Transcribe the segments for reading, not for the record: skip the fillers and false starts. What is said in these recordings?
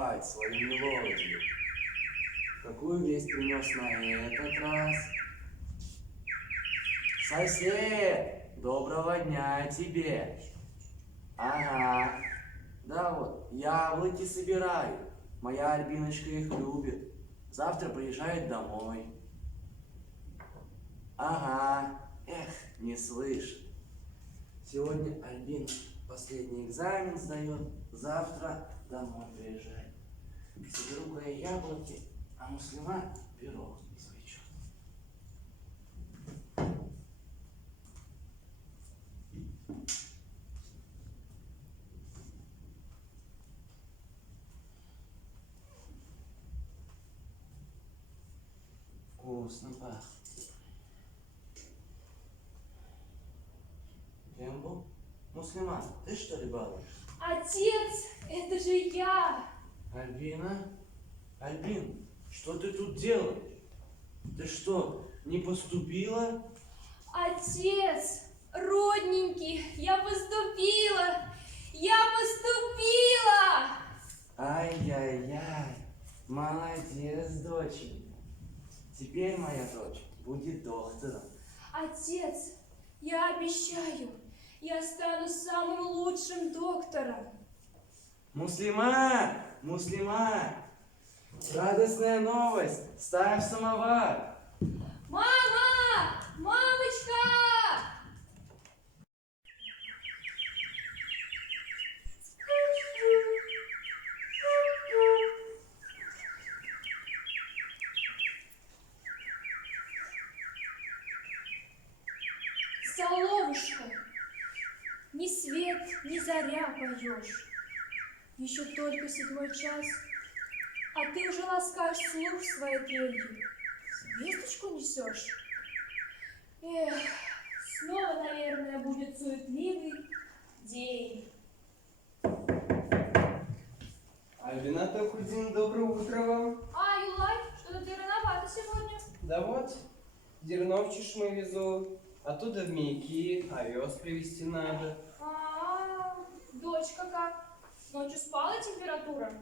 запевать свою мелодию. Какую весть принес на этот раз? Сосед, доброго дня тебе. Ага, да вот, яблоки собираю. Моя Альбиночка их любит. Завтра приезжает домой. Ага, эх, не слышит. Сегодня Альбин последний экзамен сдает, завтра домой приезжает. Соберу-ка я яблоки, а Муслима пирог испечет. Вкусно пахнет. Кем был? Муслима, ты что ли балуешься? Отец, это же я! Альбина? Альбин, что ты тут делаешь? Ты что, не поступила? Отец, родненький, я поступила! Я поступила! Ай-яй-яй, молодец, доченька. Теперь моя дочь будет доктором. Отец, я обещаю, я стану самым лучшим доктором. Муслима! Муслима! Радостная новость! Ставь самовар! Мама! Мамочка! Соловушка, ни свет, ни заря поешь. Еще только 7 час, а ты уже ласкаешь слух своей трелью. Весточку несешь? Эх, снова, наверное, будет суетливый день. Альбина Тахудин, доброе утро вам. А, Юлай, что-то ты рановато сегодня. Да вот, зерно в Чешмы везу, оттуда в Мейки, овес привезти надо. Дочка как? Ночью спала температура?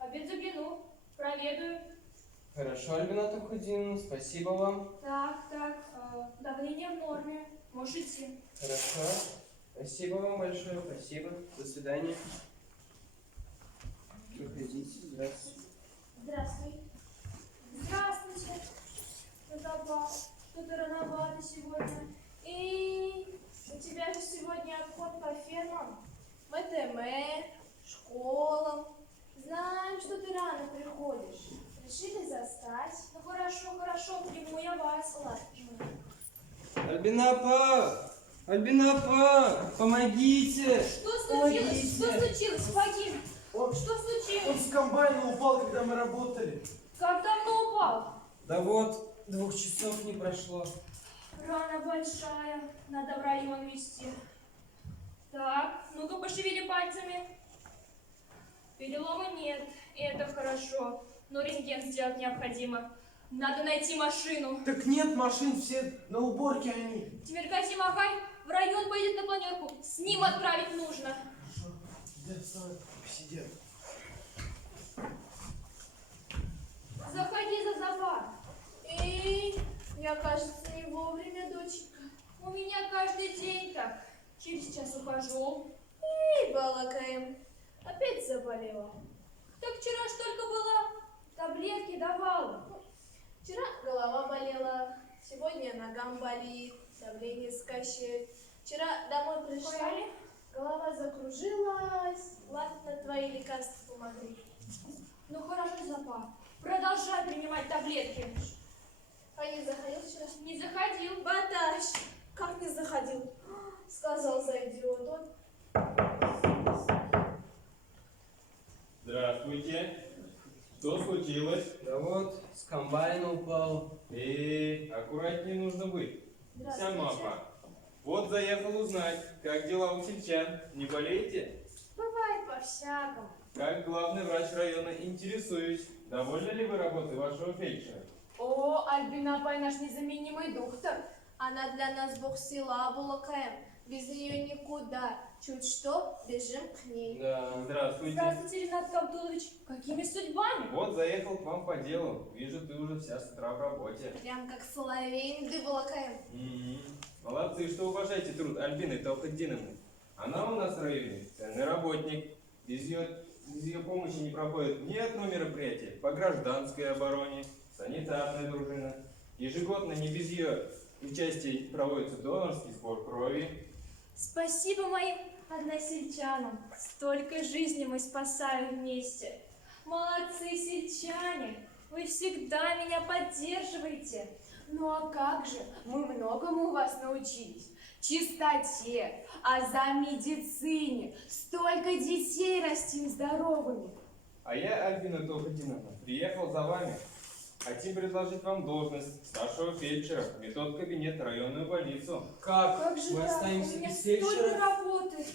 Обед загляну, проведаю. Хорошо, Альбина Тахудин, спасибо вам. Так, давление в норме, можешь идти. Хорошо, спасибо вам большое, спасибо. До свидания. Проходите, здравствуйте. Здравствуй. Здравствуйте. Забавно, что-то рановато сегодня. И у тебя же сегодня обход по фермам, ВТМ, школам. Знаем, что ты рано приходишь. Решили застать. Ну хорошо, приму я вас, ладно. Альбина Апа, помогите! Что случилось? Помогите. Что случилось, Фагин? Что Он случилось? с комбайна упал, когда мы работали. Как давно упал? Да вот, 2 часов не прошло. Рана большая, надо в район везти. Так, ну-ка пошевели пальцами. Перелома нет, и это хорошо, но рентген сделать необходимо. Надо найти машину. Так нет машин, все на уборке они. Теперь Казим Агай в район поедет на планерку. С ним отправить нужно. Хорошо, давай, посидим. Заходи за забор. Эй, я, кажется, не вовремя, доченька. У меня каждый день так. Через час ухожу. Эй, балакаем. Опять заболела. Так вчера ж только была. Таблетки давала. Вчера голова болела, сегодня ногам болит, давление скачет. Вчера домой пришла, Поняли? голова закружилась. Ладно, твои лекарства помогли. Ну хорошо, Запа. Продолжай принимать таблетки. А не заходил вчера? Не заходил. Баташ, как не заходил? Сказал за идиот. Он Здравствуйте. Что случилось? Да вот, с комбайна упал. Аккуратнее нужно быть. Здравствуйте. Самапа. Вот заехал узнать, как дела у сельчан. Не болеете? бывает по-всякому. Как главный врач района интересуюсь. Довольны ли вы работой вашего фельдшера? О, Альбина Пай наш незаменимый доктор. Она для нас бог села, балакаем. Без нее никуда. Чуть что, бежим к ней. Да. Здравствуйте. Здравствуйте, Ренат Кабдулович. Какими судьбами? Вот заехал к вам по делу. Вижу, ты уже вся с утра в работе. Прям как соловей волокаем. Молодцы, что уважаете труд Альбины Талхатдиновны. Она у нас в районе ценный работник. Без ее помощи не проходит ни одно мероприятие по гражданской обороне, санитарная дружина. Ежегодно не без ее участия проводится донорский сбор крови. Спасибо моим односельчанам. Столько жизней мы спасаем вместе. Молодцы, сельчане. Вы всегда меня поддерживаете. Ну а как же, мы многому у вас научились. Чистоте, медицине. Столько детей растим здоровыми. А я, Альбина Талхатдиновна, приехал за вами. Хотим предложить вам должность старшего фельдшера в медкабинет районную больницу. Как? Как же Мы так? останемся У меня без столько фельдшера? работы.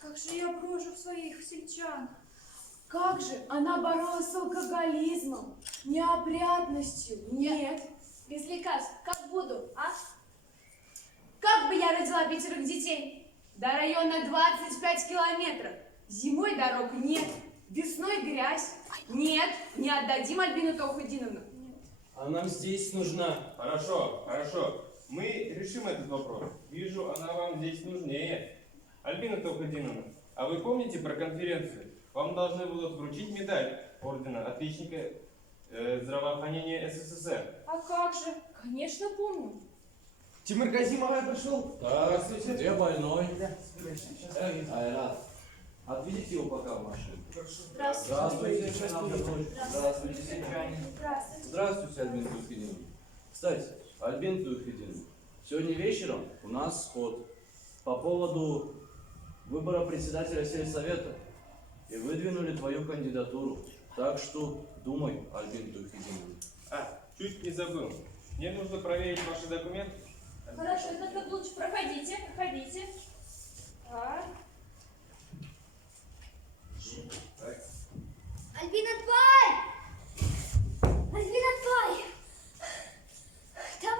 Как же я брошу своих сельчан? Как же она боролась с алкоголизмом, неопрятностью? Нет. Без лекарств. Как буду, а? Как бы я родила 5 детей? До района 25 километров. Зимой дорог нет, весной грязь. Нет, не отдадим Альбину Талхатдиновну. А нам здесь нужна. Хорошо, хорошо. Мы решим этот вопрос. Вижу, она вам здесь нужнее. Альбина Талхатдиновна, а вы помните про конференцию? Вам должны будут вручить медаль ордена отличника здравоохранения СССР. А как же? Конечно, помню. Тимур Казимовой пришел. Так, где больной? Сейчас. Айрат, отведите его пока в машину. Здравствуйте. Здравствуйте, Ренат Петрович. Здравствуйте, сельчане. Здравствуйте. Здравствуйте, Альбина Тухидиновна. Кстати, Альбина Тухидиновна, сегодня вечером у нас сход по поводу выбора председателя сельсовета. И выдвинули твою кандидатуру. Так что думай, Альбина Тухидиновна. Чуть не забыл. Мне нужно проверить ваши документы. Хорошо, Ренат лучше проходите, проходите. Так. Альбина Твай! Альбина Твай! Там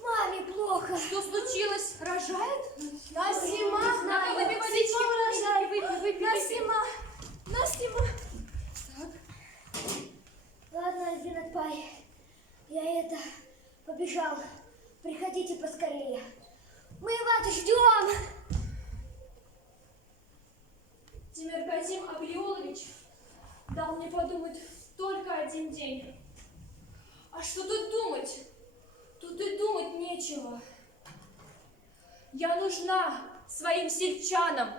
маме плохо. Что случилось? Рожает? Насима, Надо выпей водички. Выпей. Насима. Ладно, Альбина Твай, я побежал. Приходите поскорее. Мы вас ждем. Тимир-Казим Абриолович дал мне подумать только 1 день. А что тут думать? Тут и думать нечего. Я нужна своим сельчанам.